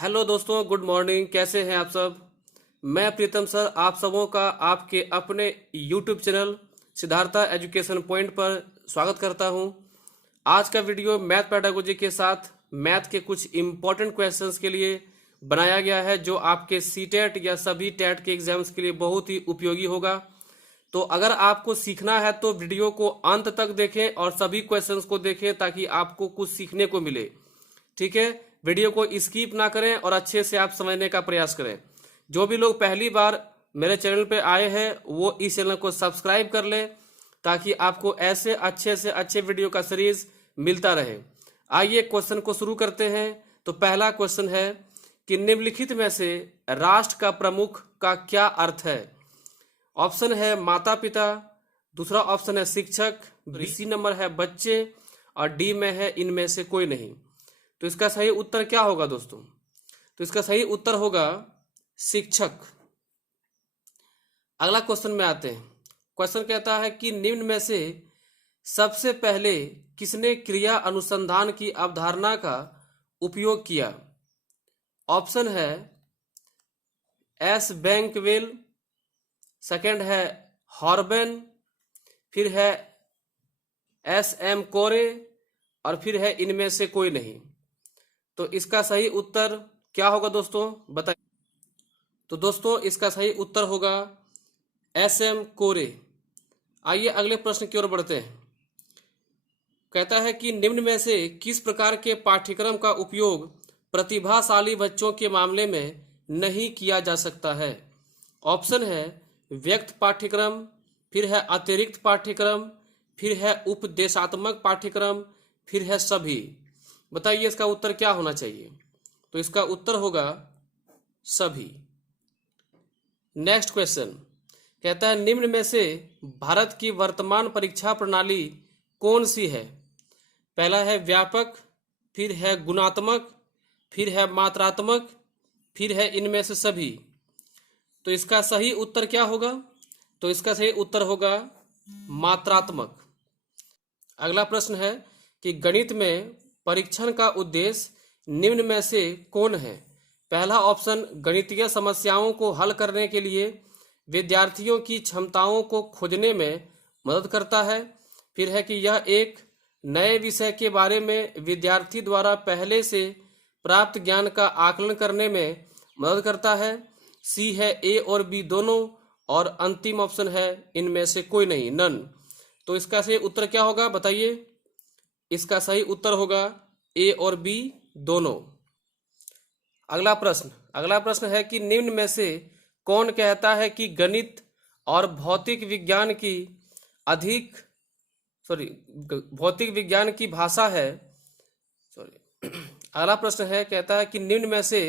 Hello दोस्तों, good morning. कैसे हैं आप सब? मैं प्रीतम सर आप सबों का आपके अपने YouTube channel Siddhartha education point पर स्वागत करता हूं। आज का वीडियो मैथ पेडागोजी के साथ मैथ के कुछ इम्पोर्टेंट क्वेश्चंस के लिए बनाया गया है, जो आपके सीटेट या सभी टेट के एग्जाम्स के लिए बहुत ही उपयोगी होगा। तो अगर आपको सीखना है तो वीडियो को अंत तक देखें और सभी क्वेश्चंस को देखें ताकि आपको कुछ सीखने को मिले। ठीक है, वीडियो को स्किप ना करें और अच्छे से आप समझने का प्रयास करें। जो भी लोग पहली बार मेरे चैनल पे आए हैं वो इस चैनल को सब्सक्राइब कर लें ताकि आपको ऐसे से अच्छे वीडियो का सीरीज मिलता रहे। आइए क्वेश्चन को शुरू करते हैं। तो पहला क्वेश्चन है कि निम्नलिखित में से राष्ट्र का प्रमुख का क्या अर्थ है? ऑप्शन है माता पिता, दूसरा ऑप्शन है शिक्षक, सी नंबर है बच्चे और डी में है इनमें से कोई नहीं। तो इसका सही उत्तर क्या होगा दोस्तों? तो इसका सही उत्तर होगा शिक्षक। अगला क्वेश्चन में आते हैं। क्वेश्चन कहता है कि निम्न में से सबसे पहले किसने क्रिया अनुसंधान की अवधारणा का उपयोग किया? ऑप्शन है एस बैंकवेल, सेकंड है हॉर्बन, फिर है एस एम कोरे और फिर है इनमें से कोई नहीं। तो इसका सही उत्तर क्या होगा दोस्तों, बताइए। तो दोस्तों इसका सही उत्तर होगा एस एम कोरे। आइए अगले प्रश्न की ओर बढ़ते हैं। कहता है कि निम्न में से किस प्रकार के पाठ्यक्रम का उपयोग प्रतिभाशाली बच्चों के मामले में नहीं किया जा सकता है? ऑप्शन है व्यक्त पाठ्यक्रम, फिर है अतिरिक्त पाठ्यक्रम, फिर है उपदेशात्मक पाठ्यक्रम, फिर है सभी। बताइए इसका उत्तर क्या होना चाहिए? तो इसका उत्तर होगा सभी। नेक्स्ट क्वेश्चन कहता है निम्न में से भारत की वर्तमान परीक्षा प्रणाली कौन सी है? पहला है व्यापक, फिर है गुणात्मक, फिर है मात्रात्मक, फिर है इनमें से सभी। तो इसका सही उत्तर क्या होगा? तो इसका सही उत्तर होगा मात्रात्मक। अगला प्रश्न है कि गणित में परीक्षण का उद्देश्य निम्न में से कौन है? पहला ऑप्शन गणितीय समस्याओं को हल करने के लिए विद्यार्थियों की क्षमताओं को खोजने में मदद करता है, फिर है कि यह एक नए विषय के बारे में विद्यार्थी द्वारा पहले से प्राप्त ज्ञान का आकलन करने में मदद करता है, सी है ए और बी दोनों, और अंतिम ऑप्शन है इनमें से कोई नहीं, नन। तो इसका सही उत्तर क्या होगा बताइए? इसका सही उत्तर होगा ए और बी दोनों। अगला प्रश्न है कि निम्न में से कौन कहता है कि गणित और भौतिक विज्ञान की भाषा है। अगला प्रश्न है कहता है कि निम्न में से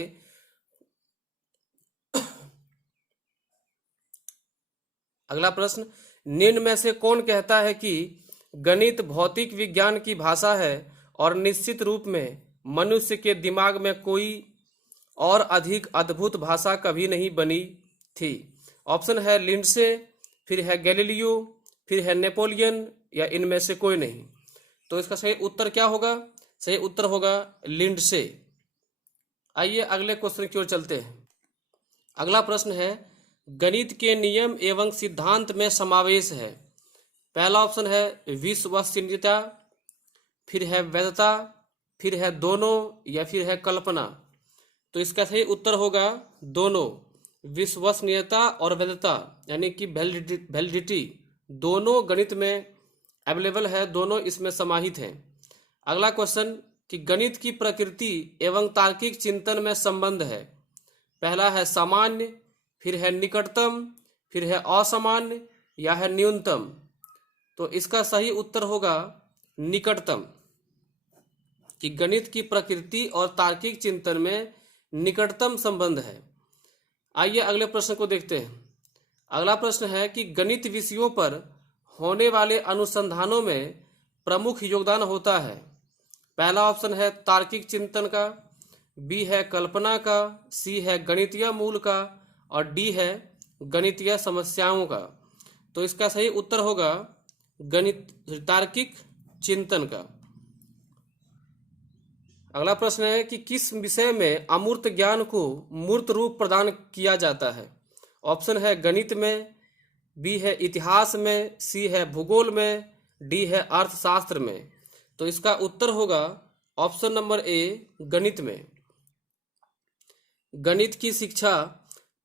अगला प्रश्न निम्न में से कौन कहता है कि गणित भौतिक विज्ञान की भाषा है और निश्चित रूप में मनुष्य के दिमाग में कोई और अधिक अद्भुत भाषा कभी नहीं बनी थी? ऑप्शन है लिंडसे, फिर है गैलीलियो, फिर है नेपोलियन, या इनमें से कोई नहीं। तो इसका सही उत्तर क्या होगा? सही उत्तर होगा लिंडसे। आइए अगले क्वेश्चन की ओर चलते हैं। अगला प्रश्न है गणित के नियम एवं सिद्धांत में समावेश है। पहला ऑप्शन है विश्वसनीयता, फिर है वैधता, फिर है दोनों, या फिर है कल्पना। तो इसका सही उत्तर होगा दोनों, विश्वसनीयता और वैधता, यानी कि वैलिडिटी दोनों गणित में अवेलेबल है, दोनों इसमें समाहित हैं। अगला क्वेश्चन कि गणित की प्रकृति एवं तार्किक चिंतन में संबंध है। पहला है सामान्य, फिर है निकटतम, फिर है असामान्य, या है न्यूनतम। तो इसका सही उत्तर होगा निकटतम, कि गणित की प्रकृति और तार्किक चिंतन में निकटतम संबंध है। आइए अगले प्रश्न को देखते हैं। अगला प्रश्न है कि गणित विषयों पर होने वाले अनुसंधानों में प्रमुख योगदान होता है। पहला ऑप्शन है तार्किक चिंतन का, बी है कल्पना का, सी है गणितीय मूल का, और डी है गणितीय समस्याओं का। तो इसका सही उत्तर होगा तार्किक चिंतन का। अगला प्रश्न है कि किस विषय में अमूर्त ज्ञान को मूर्त रूप प्रदान किया जाता है। ऑप्शन है गणित में, बी है इतिहास में, सी है भूगोल में, डी है अर्थशास्त्र में। तो इसका उत्तर होगा ऑप्शन नंबर ए, गणित में। गणित की शिक्षा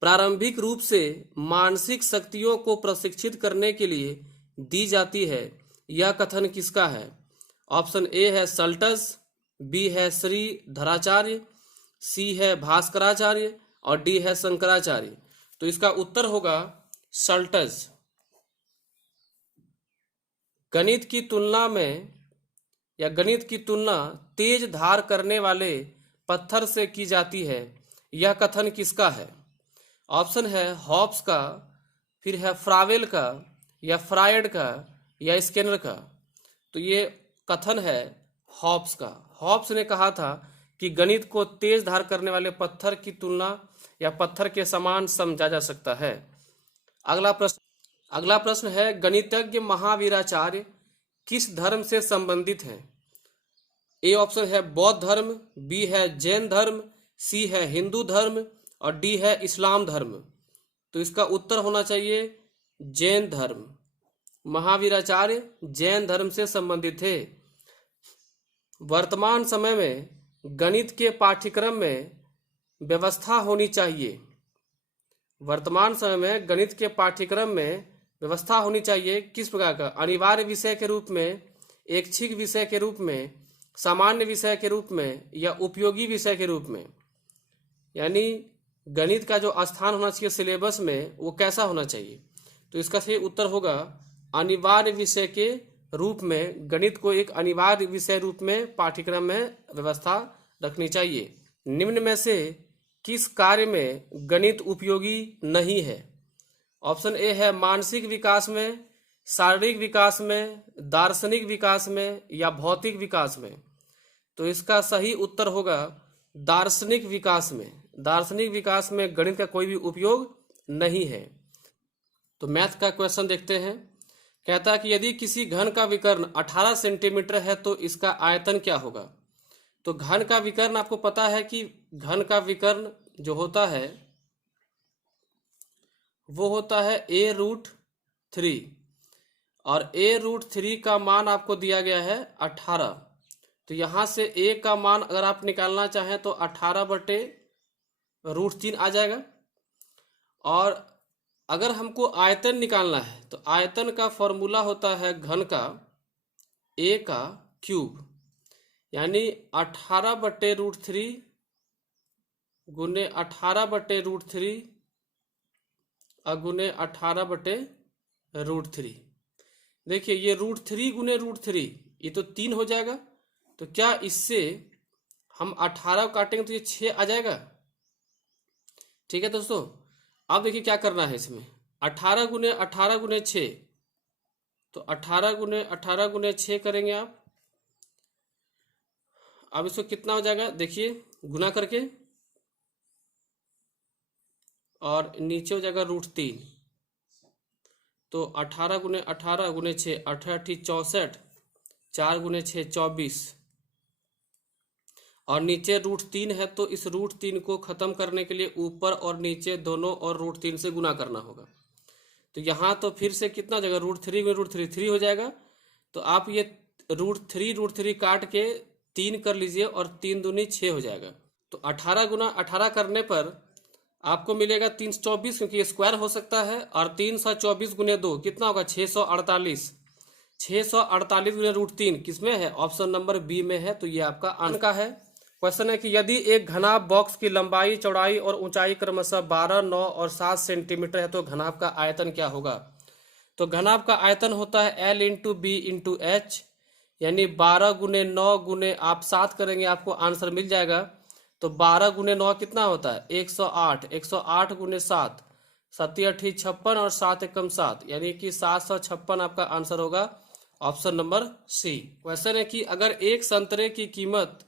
प्रारंभिक रूप से मानसिक शक्तियों को प्रशिक्षित करने के लिए दी जाती है। यह कथन किसका है। ऑप्शन ए है सल्टस, बी है श्री धराचार्य, सी है भास्कराचार्य और डी है शंकराचार्य। तो इसका उत्तर होगा सल्टस। गणित की तुलना में या गणित की तुलना तेज धार करने वाले पत्थर से की जाती है। यह कथन किसका है। ऑप्शन है हॉब्स का, फिर है फ्रावेल का, या फ्रायड का, या स्किनर का। तो ये कथन है हॉब्स का। हॉब्स ने कहा था कि गणित को तेज धार करने वाले पत्थर की तुलना या पत्थर के समान समझा जा सकता है। अगला प्रश्न है गणितज्ञ महावीराचार्य किस धर्म से संबंधित हैं। ए ऑप्शन है बौद्ध धर्म, बी है जैन धर्म, सी है हिंदू धर्म और डी है इस्लाम धर्म। तो इसका उत्तर होना चाहिए जैन धर्म। महावीराचार्य जैन धर्म से संबंधित थे। वर्तमान समय में गणित के पाठ्यक्रम में व्यवस्था होनी चाहिए। वर्तमान समय में गणित के पाठ्यक्रम में व्यवस्था होनी चाहिए किस प्रकार का। अनिवार्य विषय के रूप में, ऐच्छिक विषय के रूप में, सामान्य विषय के रूप में या उपयोगी विषय के रूप में। यानी गणित का जो स्थान होना चाहिए सिलेबस में वो कैसा होना चाहिए। तो इसका सही उत्तर होगा अनिवार्य विषय के रूप में। गणित को एक अनिवार्य विषय रूप में पाठ्यक्रम में व्यवस्था रखनी चाहिए। निम्न में से किस कार्य में गणित उपयोगी नहीं है। ऑप्शन ए है मानसिक विकास में, शारीरिक विकास में, दार्शनिक विकास में या भौतिक विकास में। तो इसका सही उत्तर होगा दार्शनिक विकास में। दार्शनिक विकास में गणित का कोई भी उपयोग नहीं है। तो मैथ का क्वेश्चन देखते हैं। कहता है कि यदि किसी घन का विकर्ण 18 सेंटीमीटर है तो इसका आयतन क्या होगा। तो घन का विकर्ण आपको पता है कि घन का विकर्ण जो होता है वो होता है a√3 और a√3 का मान आपको दिया गया है 18। तो यहाँ से a का मान अगर आप निकालना चाहें तो 18/√3 आ जाएगा। और अगर हमको आयतन निकालना है तो आयतन का फॉर्मूला होता है घन का a का क्यूब, यानी 18/√3 गुने 18/√3 गुने 18/√3। देखिए ये √3 गुने √3 ये तो 3 हो जाएगा। तो क्या इससे हम 18 काटेंगे तो ये 6 आ जाएगा। ठीक है दोस्तों, अब देखिए क्या करना है इसमें। 18 गुने 18 गुने 6, तो 18 गुने 18 गुने 6 करेंगे आप। अब इसको कितना हो जाएगा देखिए गुना करके, और नीचे हो जाएगा √3। तो 18 गुने 18 गुने 6 18 64, 4 गुने 6 24 और नीचे √3 है। तो इस √3 को खत्म करने के लिए ऊपर और नीचे दोनों और √3 से गुना करना होगा। तो यहाँ तो फिर से कितना हो जाएगा √3 में √3 3 हो जाएगा। तो आप ये √3 काट के 3 कर लीजिए और 3 दूनी 6 हो जाएगा। तो 18 गुना 18 करने पर आपको मिलेगा 324, क्योंकि ये स्क्वायर हो सकता है। और 324 गुने 2 कितना होगा 648। 648 गुने √3 किसमें है, ऑप्शन नंबर बी में है। तो ये आपका आंसर का है। क्वेश्चन है कि यदि एक घनाभ बॉक्स की लंबाई, चौड़ाई और ऊंचाई क्रमशः 12, 9 और 7 सेंटीमीटर है तो घनाभ का आयतन क्या होगा। तो घनाभ का आयतन होता है L × B × H, यानी 12 गुने 9 गुने आप 7 करेंगे आपको आंसर मिल जाएगा। तो 12 गुने 9 कितना होता है 108, 108 गुने 7 7 8 56 और 7 एकम 7, यानी कि 756 आपका आंसर होगा ऑप्शन नंबर सी। क्वेश्चन है कि अगर एक संतरे की कीमत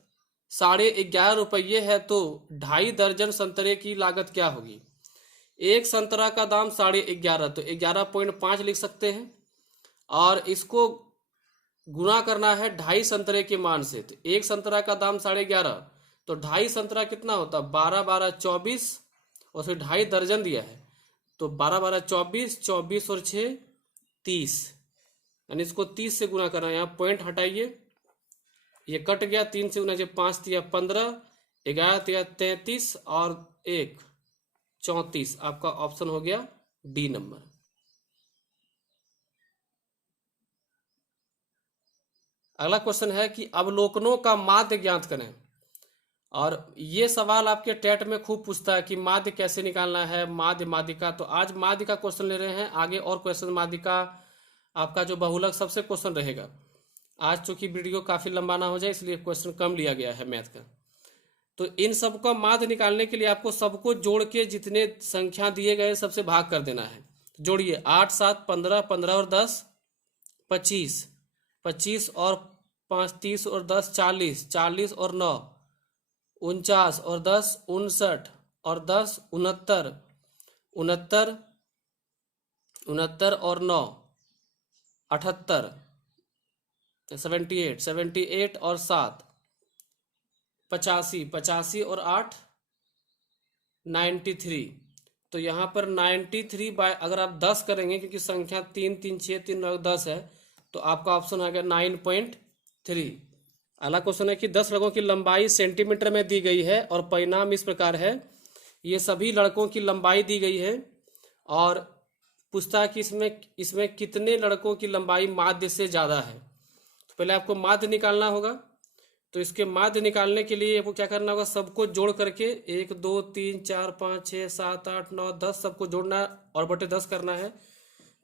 11.5 रुपये है तो 2.5 दर्जन संतरे की लागत क्या होगी। एक संतरा का दाम 11.5, तो 11.5 लिख सकते हैं। और इसको गुना करना है 2.5 संतरे के मान से। तो एक संतरा का दाम 11.5, तो 2.5 संतरा कितना होता है 12 12 24, और फिर 2.5 दर्जन दिया है तो 12 12 24, 24 और 6 30, यानी इसको 30 से गुना करना है। यहाँ पॉइंट हटाइए, ये कट गया, 3 से गुना 5 दिया 15, 11 दिया 33 और 1 34। आपका ऑप्शन हो गया डी नंबर। अगला क्वेश्चन है कि अवलोकनों का माध्य ज्ञात करें। और ये सवाल आपके टेट में खूब पूछता है कि माध्य कैसे निकालना है, माध्य माध्यिका। तो आज माध्य का क्वेश्चन ले रहे हैं, आगे और क्वेश्चन माध्यिका आपका जो बहुलक सबसे क्वेश्चन रहेगा। आज चूंकि वीडियो काफी लंबा ना हो जाए इसलिए क्वेश्चन कम लिया गया है मैथ का। तो इन सबका माध्य निकालने के लिए आपको सबको जोड़ के जितने संख्या दिए गए सबसे भाग कर देना है। जोड़िए 8 7 15, 15 और 10 25, 25 और 5 30 और 10 40, 40 और 9 49 और 10 59 और 10 69, 69 69 और 9 78, 78 78 और 7 85, 85 और 8 93। तो यहाँ पर 93 बाय अगर आप 10 करेंगे, क्योंकि संख्या 3 3 6 3 9 10 है, तो आपका ऑप्शन आ गया 9.3। अगला क्वेश्चन है कि 10 लड़कों की लंबाई सेंटीमीटर में दी गई है और परिणाम इस प्रकार है। ये सभी लड़कों की लंबाई दी गई है और पूछता है कि इसमें कितने लड़कों की लंबाई माध्य से ज़्यादा है। तो पहले आपको माध्य निकालना होगा। तो इसके माध्य निकालने के लिए आपको क्या करना होगा, सबको जोड़ करके 1 2 3 4 5 6 7 8 9 10 सबको जोड़ना है और बटे 10 करना है।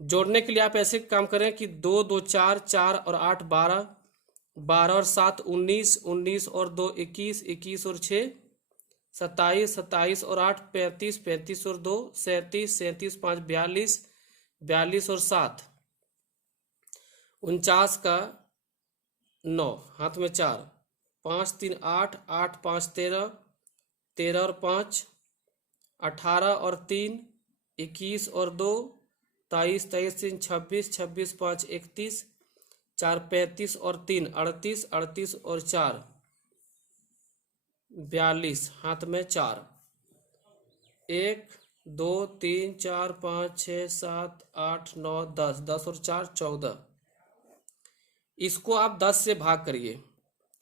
जोड़ने के लिए आप ऐसे काम करें कि 2 2 4 4 और 8 12, 12 और 7 19, 19 और 2 21, 21 और 6 27, 27 और 8 35, 35 और 2 37, 37 5 42, 42 और 7 49 का 9, हाथ में 4, 5 3 8, 8 5 13, 13 और 5 18 और 3 21 और 2 23, 23 3 26, 26 5 31, 4 35 और 3 38, 38 और 4 42, हाथ में 4 1 2 3 4 5 6 7 8 9 10, 10 और 4 14। इसको आप 10 से भाग करिए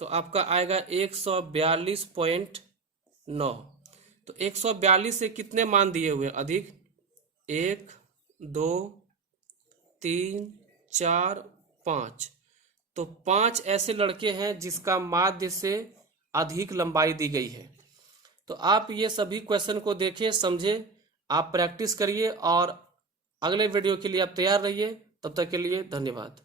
तो आपका आएगा 142.9। तो 142 से कितने मान दिए हुए अधिक, 1 2 3 4 5। तो 5 ऐसे लड़के हैं जिसका माध्य से अधिक लंबाई दी गई है। तो आप ये सभी क्वेश्चन को देखें, समझे, आप प्रैक्टिस करिए और अगले वीडियो के लिए आप तैयार रहिए। तब तक के लिए धन्यवाद।